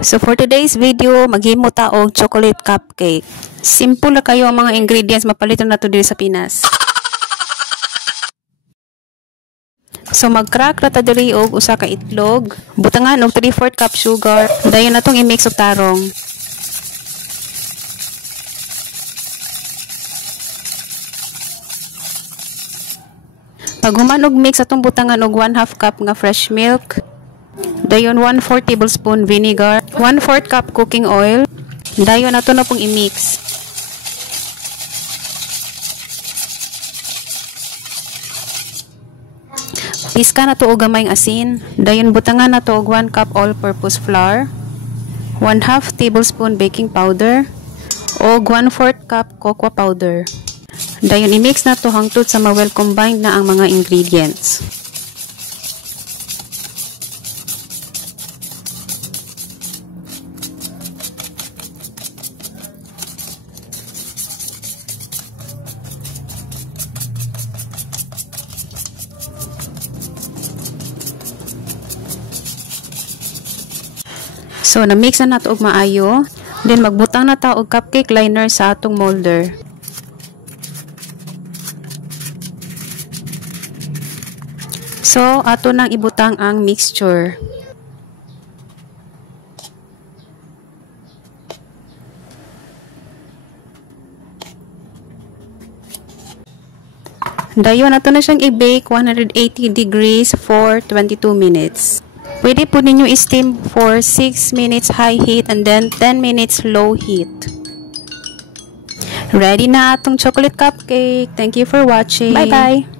So for today's video, maghimo ta og chocolate cupcake. Simple na kayo ang mga ingredients, mapalitan na to diri sa Pinas. So mag-crack na ta diri og usa ka itlog, butangan og 3/4 cup sugar, dayon natong i-mix og tarong. Pag human og mix atong butangan og 1/2 cup nga fresh milk. Dayon 1/4 tablespoon vinegar, 1/4 cup cooking oil. Dayon nato na pong i-mix. Piska na to og gamayng asin. Dayon butangan na to og 1 cup all-purpose flour, 1/2 tablespoon baking powder, og 1/4 cup cocoa powder. Dayon i-mix na to hangtod sa ma-well combined na ang mga ingredients. So, na-mix na nato og maayo. Then, magbutang na ta og cupcake liner sa atong molder. So, ato nang ibutang ang mixture. Dayon, ato na siyang i-bake 180 degrees for 22 minutes. Pwede po ninyo i-steam for 6 minutes high heat and then 10 minutes low heat. Ready na atong chocolate cupcake. Thank you for watching. Bye-bye!